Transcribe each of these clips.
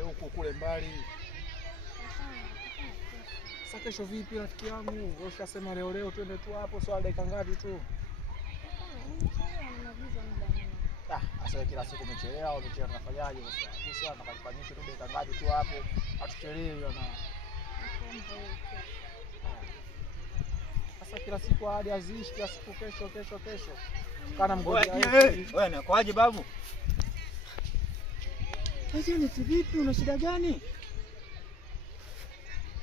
huko kule mbali. Sasa kesho vipi rafiki yangu? Wewe ushasema leo twende tu hapo, swala dakika ngapi tu? Sasa kila siku umechelewa au umechelewa tunafanyaje sasa? Sisi tunafanyisha tu dakika ngapi tu hapo? Hatuchelewi bwana. Sasa kila siku hadi azishi kila siku kesho. Kana mgoja wewe na kwaje babu? Sasa ni vipi, una shida gani?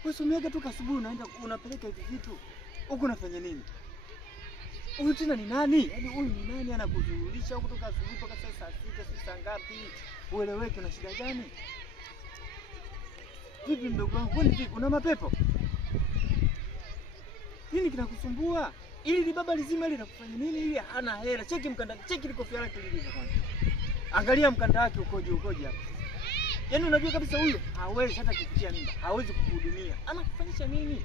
Wewe umeaga tu asubuhi unaenda unapeleka hivi vitu. Huko unafanya nini? Huyu tena ni nani? Yaani huyu ni nani anakuzurulisha kutoka asubuhi mpaka saa 6 saa ngapi? Ueleweke una shida gani? Vipi mdogo wangu, kwani vipi? Una mapepo? Nini kinakusumbua? Ili baba lizima ile linakufanya nini? Ili hana hela. Cheki mkanda, cheki likofia lake lilivyo kwanza. Angalia mkanda wake ukoje hapa. Yaani unajua kabisa huyo hawezi hata kukutia mimba, hawezi kukuhudumia. Anakufanyisha nini?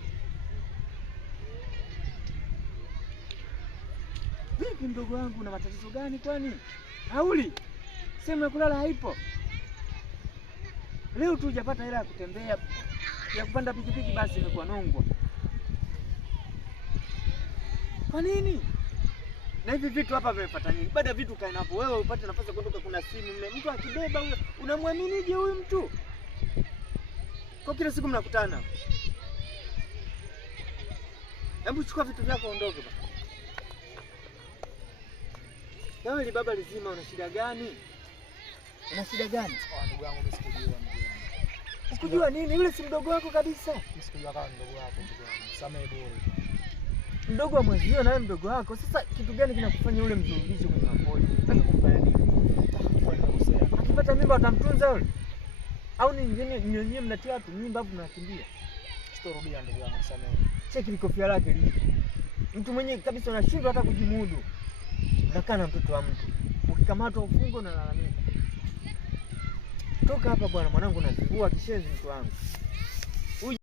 Vipi mdogo wangu, una matatizo gani kwani? Hauli. Sehemu ya kulala haipo. Leo tu hujapata hela ya kutembea, ya kupanda pikipiki basi imekuwa nongwa. Kwa nini? Na hivi vitu hapa vimefuata nini? Baada ya vitu kae napo wewe upate nafasi ya kuondoka, kuna simu mtu akibeba huyo, unamwaminije huyu mtu? Kwa kila siku mnakutana. Hebu chukua vitu vyako ondoke baba. Wewe ni baba lizima, una shida gani? Una shida gani? Ndugu yangu mimi sikujua Sikujua nini? Yule si mdogo wako kabisa. Mimi sikujua kama mdogo wako ndugu yangu. Samehe bure. Mdogo wa mwenzio naye mdogo wako. Sasa kitu gani kinakufanya yule mzurudisho kwenye mapoli? Nataka kumfanya nini? Akipata mimba utamtunza yule? Au ni nyinyi mnatia watu mimba hapo mnakimbia? Sitorudia ndugu yangu, samehe. Cheki likofia lake lile. Mtu mwenyewe kabisa unashindwa hata kujimudu. Unakaa na mtoto wa mtu. Ukikamatwa ufungo na lalamika. Toka hapa bwana, mwanangu nazingua kishenzi mtu wangu.